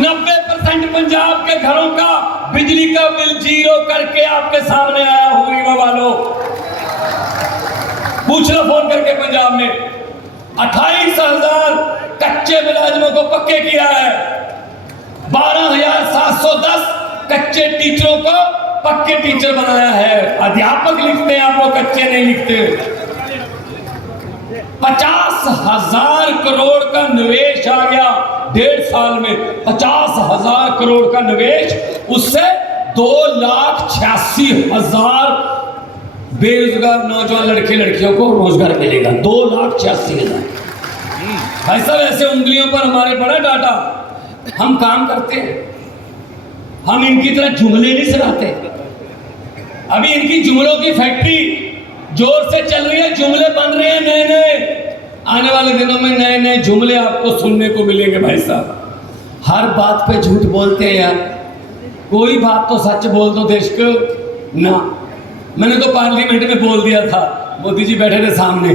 90% पंजाब के घरों का बिजली का बिल जीरो करके आपके सामने आया हूं रीवा वालों। पूछ लो फोन करके पंजाब में 28,000 कच्चे मुलाजिमों को पक्के किया है, 12,710 कच्चे टीचरों को पक्के टीचर बनाया है। अध्यापक लिखते हैं, आप लोग कच्चे नहीं लिखते। 50,000 करोड़ का निवेश आ गया 1.5 साल में, 50,000 करोड़ का निवेश, उससे 2,86,000 बेरोजगार नौजवान लड़के लड़कियों को रोजगार मिलेगा। 2,86,000। भाई साहब ऐसे उंगलियों पर हमारे बड़ा डाटा, हम काम करते हैं, हम इनकी तरह जुमले नहीं सुनाते। अभी इनकी जुमलों की फैक्ट्री जोर से चल रही है, जुमले बन रहे हैं नए नए। आने वाले दिनों में नए नए जुमले आपको सुनने को मिलेंगे भाई साहब। हर बात पे झूठ बोलते हैं यार, कोई बात तो सच बोल दो देश को ना। मैंने तो पार्लियामेंट में बोल दिया था, मोदी जी बैठे थे सामने,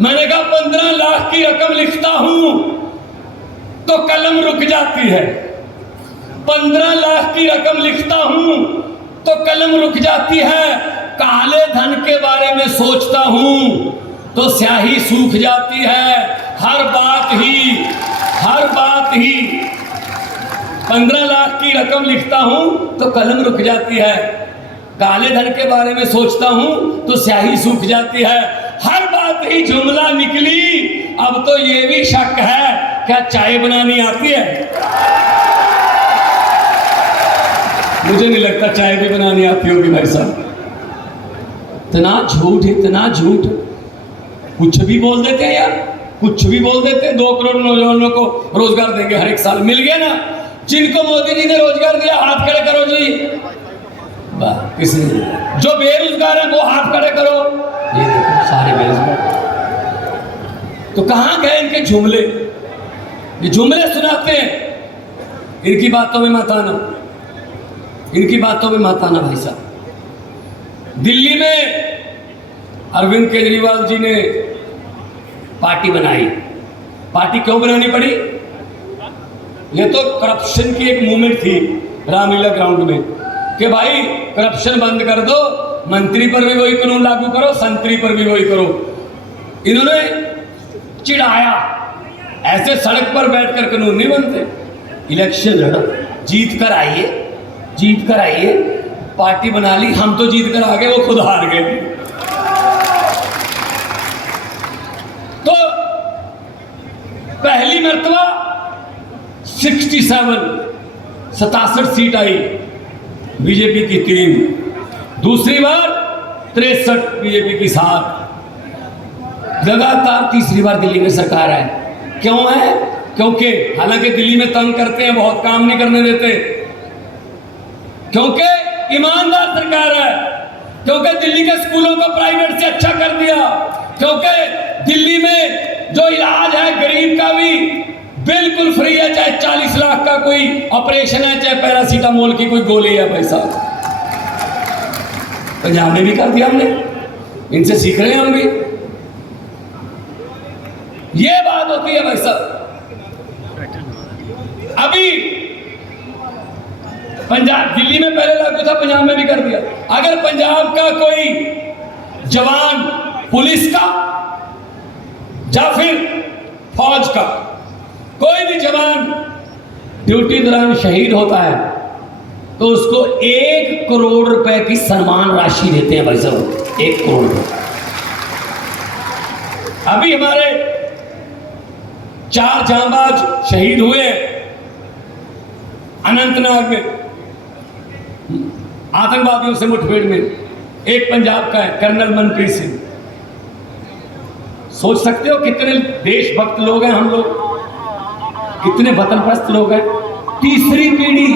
मैंने कहा 15 लाख की रकम लिखता हूं तो कलम रुक जाती है, 15 लाख की रकम लिखता हूं तो कलम रुक जाती है, काले धन के बारे में सोचता हूं तो स्याही सूख जाती है। हर बात ही 15 लाख की रकम लिखता हूं तो कलम रुक जाती है, काले धन के बारे में सोचता हूं तो स्याही सूख जाती है। हर बात ही जुमला निकली। अब तो ये भी शक है, क्या चाय बनानी आती है? मुझे नहीं लगता चाय भी बनानी आती होगी भाई साहब। इतना झूठ, कुछ भी बोल देते हैं यार, कुछ भी बोल देते हैं। 2 करोड़ नौजवानों को रोजगार देंगे हर एक साल। मिल गया ना? जिनको मोदी जी ने रोजगार दिया हाथ खड़े करो जी। किसी जो बेरोजगार है वो हाथ खड़े करो। ये देखो सारे बेरोजगार। तो कहां गए इनके जुमले? ये जुमले सुनाते हैं, इनकी बातों में मत आना, इनकी बातों में मत आना भाई साहब। दिल्ली में अरविंद केजरीवाल जी ने पार्टी बनाई। पार्टी क्यों बनानी पड़ी? ये तो करप्शन की एक मूवमेंट थी रामलीला ग्राउंड में कि भाई करप्शन बंद कर दो, मंत्री पर भी वही कानून लागू करो, संतरी पर भी वही करो। इन्होंने चिढ़ाया, ऐसे सड़क पर बैठकर कानून नहीं बनते, इलेक्शन लड़ो, जीत कर आइए। पार्टी बना ली, हम तो जीत कर आ गए, वो खुद हार गए। तो पहली मर्तबा 67 सीट आई बीजेपी की 3, दूसरी बार 63 बीजेपी की 7, लगातार तीसरी बार दिल्ली में सरकार है। क्यों है? क्योंकि हालांकि दिल्ली में तंग करते हैं, बहुत काम नहीं करने देते, क्योंकि ईमानदार सरकार है, क्योंकि दिल्ली के स्कूलों को प्राइवेट से अच्छा कर दिया, क्योंकि दिल्ली में जो इलाज है गरीब का भी बिल्कुल फ्री है, चाहे 40 लाख का कोई ऑपरेशन है, चाहे पैरासीटामोल की कोई गोली है पैसा। पंजाब में भी कर दिया हमने, इनसे सीख रहे हैं हम भी। ये बात होती है भाई साहब। अभी पंजाब, दिल्ली में पहले लागू था, पंजाब में भी कर दिया। अगर पंजाब का कोई जवान पुलिस का या फिर फौज का कोई भी जवान ड्यूटी दौरान शहीद होता है तो उसको 1 करोड़ रुपए की सम्मान राशि देते हैं भाई साहब, 1 करोड़ रुपए। अभी हमारे 4 जांबाज शहीद हुए अनंतनाग में आतंकवादियों से मुठभेड़ में। एक पंजाब का है कर्नल मनप्रीत सिंह। सोच सकते हो कितने देशभक्त लोग हैं हम लोग, कितने वतनप्रस्त लोग हैं। तीसरी पीढ़ी,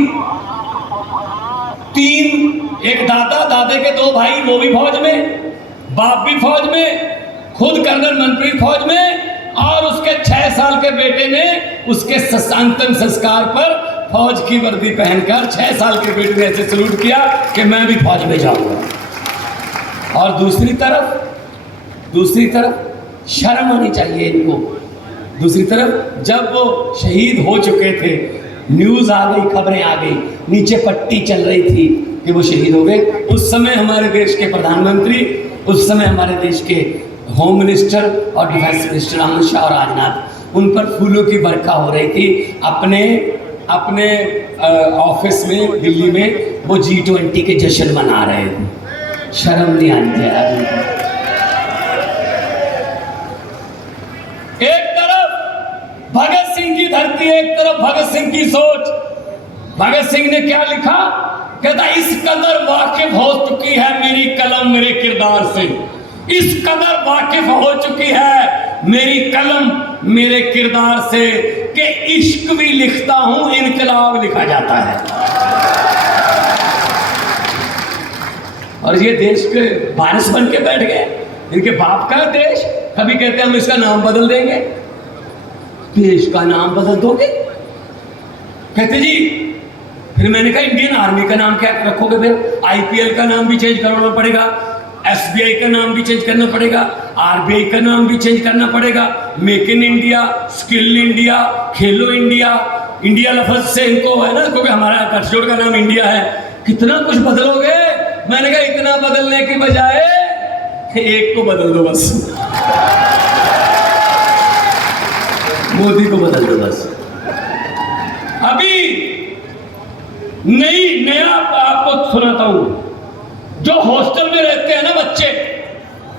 3, एक दादे के 2 भाई, वो भी फौज में, बाप भी फौज में, खुद कर्नल मनप्रीत फौज में, और उसके 6 साल के बेटे ने उसके अंतिम संस्कार पर फौज की वर्दी पहनकर 6 साल के बेटे ने ऐसे सलूट किया कि मैं भी फौज में जाऊंगा। और दूसरी तरफ शर्म आनी चाहिए इनको। दूसरी तरफ जब वो शहीद हो चुके थे न्यूज़ आ गई, खबरें आ गई, नीचे पट्टी चल रही थी कि वो शहीद हो गए। उस समय हमारे देश के प्रधानमंत्री, उस समय हमारे देश के होम मिनिस्टर और डिफेंस मिनिस्टर अमित शाह और राजनाथ, उन पर फूलों की बरखा हो रही थी। अपने ऑफिस में दिल्ली में वो G20 के जश्न मना रहे थे। शर्म नहीं आती है यार। एक तरफ भगत सिंह की धरती, एक तरफ भगत सिंह की सोच। भगत सिंह ने क्या लिखा? कहता इस कदर वाकिफ हो चुकी है मेरी कलम मेरे किरदार से, इस कदर वाकिफ हो चुकी है मेरी कलम मेरे किरदार से कि इश्क भी लिखता हूं, इनकलाब लिखा जाता है। और ये देश के वारिस बन के बैठ गए। इनके बाप का देश, कभी कहते हैं हम इसका नाम बदल देंगे। देश का नाम बदल दोगे? कहते जी, फिर मैंने कहा इंडियन आर्मी का नाम क्या रखोगे? फिर IPL का नाम भी चेंज करना पड़ेगा, SBI का नाम भी चेंज करना पड़ेगा, RBI का नाम भी चेंज करना पड़ेगा, make in India, skill India, Khelo India. India लफ्ज से इनको है ना, क्योंकि हमारा गठजोड़ का नाम इंडिया है। कितना कुछ बदलोगे? मैंने कहा इतना बदलने की बजाय एक को बदल दो बस, मोदी को बदल दो बस। अभी नया आपको सुनाता हूं। जो हॉस्टल में रहते हैं ना बच्चे,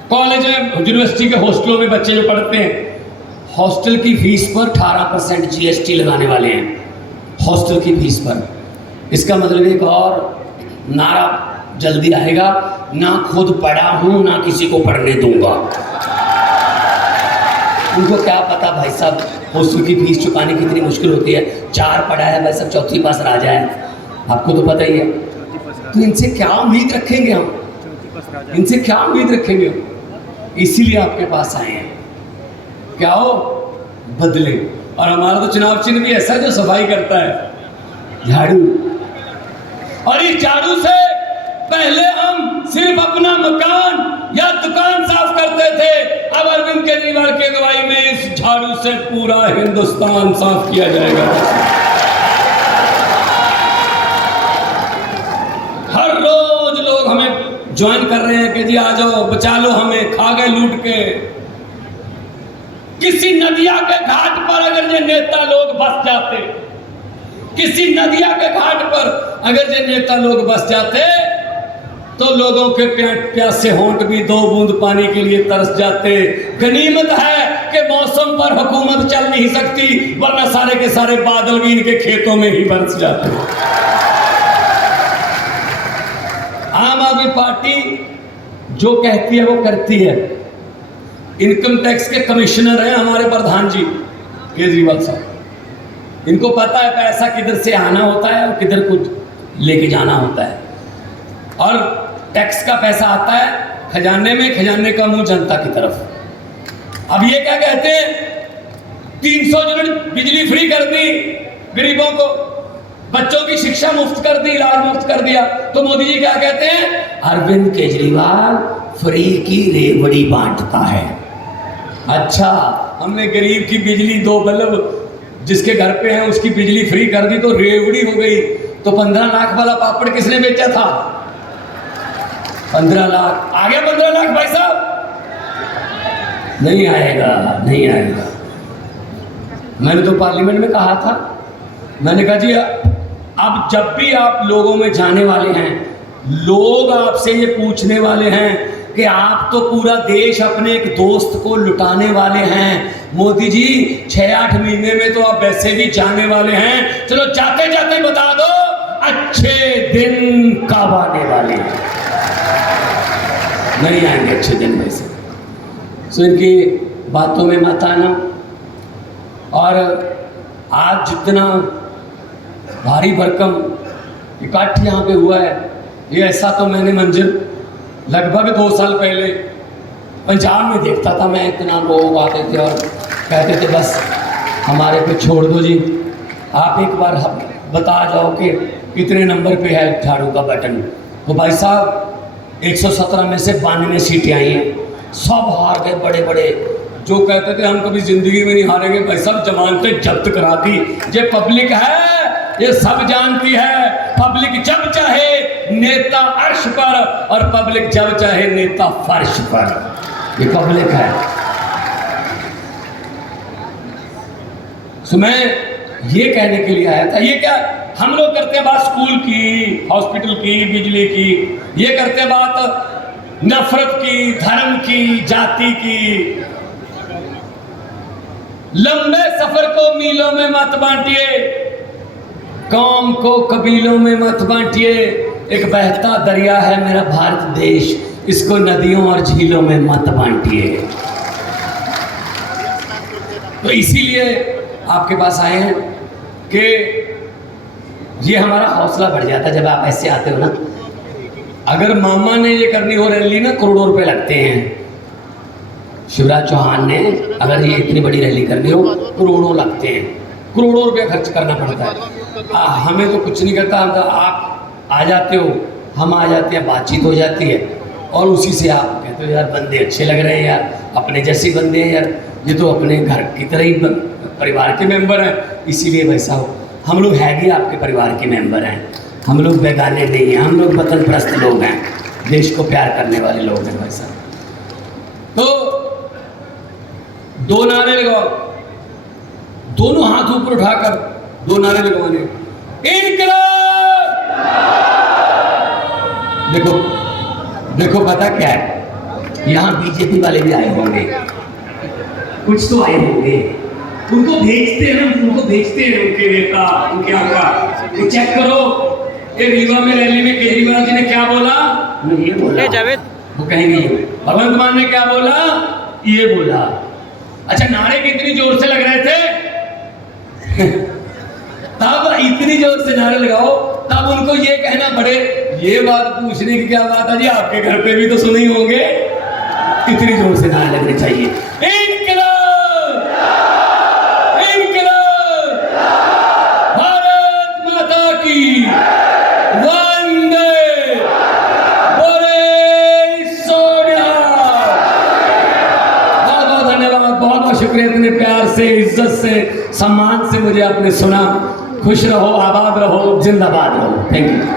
कॉलेज में, यूनिवर्सिटी के हॉस्टलों में बच्चे जो पढ़ते हैं, हॉस्टल की फीस पर 18% GST लगाने वाले हैं। हॉस्टल की फीस पर। इसका मतलब एक और नारा जल्दी आएगा, ना खुद पढ़ा हूं ना किसी को पढ़ने दूंगा। उनको क्या पता भाई साहब हॉस्टल की फीस चुकाने कितनी मुश्किल होती है। 4 पढ़ा है भाई साहब, 4थी पास राजा है, आपको तो पता ही है। तो इनसे क्या उम्मीद रखेंगे हम? इनसे क्या उम्मीद रखेंगे हम? इसीलिए आपके पास आए हैं। क्या हो? बदले। और हमारा तो चुनाव चिन्ह भी ऐसा जो सफाई करता है, झाड़ू। और इस झाड़ू से पहले हम सिर्फ अपना मकान या दुकान साफ करते थे, अब अरविंद केजरीवाल की अगुवाई में इस झाड़ू से पूरा हिंदुस्तान साफ किया जाएगा। हर रोज लोग हमें ज्वाइन कर रहे हैं कि जी आ जाओ, बचा लो हमें, खा गए लूट के। किसी नदिया के घाट पर अगर ये नेता लोग बस जाते, किसी नदिया के घाट पर अगर ये नेता लोग बस जाते, तो लोगों के प्यासे होंठ भी 2 बूंद पानी के लिए तरस जाते। गनीमत है कि मौसम पर हुकूमत चल नहीं सकती, वरना सारे के सारे बादल भी इनके खेतों में ही बरस जाते। आम आदमी पार्टी जो कहती है वो करती है। इनकम टैक्स के कमिश्नर हैं हमारे प्रधान जी केजरीवाल साहब। इनको पता है पैसा किधर से आना होता है और किधर कुछ लेके जाना होता है। और टैक्स का पैसा आता है खजाने में, खजाने का मुंह जनता की तरफ। अब ये क्या कहते हैं, 300 यूनिट बिजली फ्री कर दी गरीबों को, बच्चों की शिक्षा मुफ्त कर दी, इलाज मुफ्त कर दिया। तो मोदी जी क्या कहते हैं, अरविंद केजरीवाल फ्री की रेवड़ी बांटता है। अच्छा, हमने गरीब की बिजली 2 बल्ब जिसके घर पे है उसकी बिजली फ्री कर दी तो रेवड़ी हो गई। तो 15 लाख वाला पापड़ किसने बेचा था? 15 लाख आ गया। 15 लाख भाई साहब नहीं आएगा, नहीं आएगा। मैंने तो पार्लियामेंट में कहा था, मैंने कहा जी अब जब भी आप लोगों में जाने वाले हैं, लोग आपसे ये पूछने वाले हैं कि आप तो पूरा देश अपने एक दोस्त को लुटाने वाले हैं, मोदी जी 6-8 महीने में तो आप वैसे भी जाने वाले हैं, चलो जाते जाते बता दो अच्छे दिन कब आने वाले हैं। नहीं आएंगे अच्छे दिन वैसे। सो इनकी बातों में मत आना। और आज जितना भारी भरकम इकट्ठ यहाँ पे हुआ है, ये ऐसा तो मैंने मंजिल लगभग 2 साल पहले पंजाब में देखता था। मैं इतना लोग आते थे और कहते थे बस हमारे पे छोड़ दो जी, आप एक बार बता जाओ कि कितने नंबर पे है झाड़ू का बटन। तो भाई साहब 117 में से 92 सीटें आई हैं, सब हार गए बड़े बड़े। जो कहते थे हम कभी जिंदगी में नहीं हारेंगे, भाई साहब जमानतें जब्त करा दी। ये पब्लिक है ये सब जानती है। पब्लिक जब चाहे नेता अर्श पर और पब्लिक जब चाहे नेता फर्श पर, ये पब्लिक है। तो मैं ये कहने के लिए आया था, ये क्या हम लोग करते हैं बात स्कूल की, हॉस्पिटल की, बिजली की, ये करते हैं बात नफरत की, धर्म की, जाति की। लंबे सफर को मीलों में मत बांटिए, कौम को कबीलों में मत बांटिए। एक बहता दरिया है मेरा भारत देश, इसको नदियों और झीलों में मत बांटिए। तो इसीलिए आपके पास आए हैं कि ये हमारा हौसला बढ़ जाता है जब आप ऐसे आते हो ना। अगर मामा ने ये करनी हो रैली ना, करोड़ों रुपए लगते हैं। शिवराज चौहान ने अगर ये इतनी बड़ी रैली करनी हो, करोड़ों लगते हैं, करोड़ों रुपए खर्च करना पड़ता है। हमें तो कुछ नहीं करता, हम तो आप आ जाते हो, हम आ जाते हैं, बातचीत हो जाती है और उसी से आप कहते हो यार बंदे अच्छे लग रहे हैं यार, अपने जैसे बंदे हैं यार, ये तो अपने घर की तरह ही परिवार के मेंबर हैं, इसीलिए वैसा हो। हम लोग है भी आपके परिवार के मेंबर हैं, हम लोग बेगाने नहीं हैं, हम लोग वतन परस्त लोग हैं, देश को प्यार करने वाले लोग हैं भाई साहब। तो दो नारे लगाओ, दोनों हाथ ऊपर उठाकर दो नारे लगवाने, इनकलाब। देखो देखो पता क्या है, यहाँ बीजेपी वाले भी आए होंगे, कुछ तो आए होंगे, उनको भेजते हैं, उनको भेजते हैं उनके नेता, उनके आका। तो चेक करो, ये रीवा में रैली में केजरीवाल जी ने क्या बोला, ये बोला, जावेद वो कहेंगे ये, भगवंत मान ने क्या बोला, ये बोला। अच्छा, नारे कितनी जोर से लग रहे थे तब इतनी जोर से नारे लगाओ, तब उनको ये कहना पड़े, ये बात पूछने की क्या बात है जी, आपके घर पे भी तो सुने ही होंगे। इतनी जोर से नारे लगने चाहिए, इनकलाब, इनकलाब, भारत माता की, वंदे, बोले सोनिया। बहुत बहुत धन्यवाद, बहुत बहुत शुक्रिया, इतने प्यार से, इज्जत से, सम्मान से मुझे आपने सुना। खुश रहो, आबाद रहो, जिंदाबाद रहो। Thank you.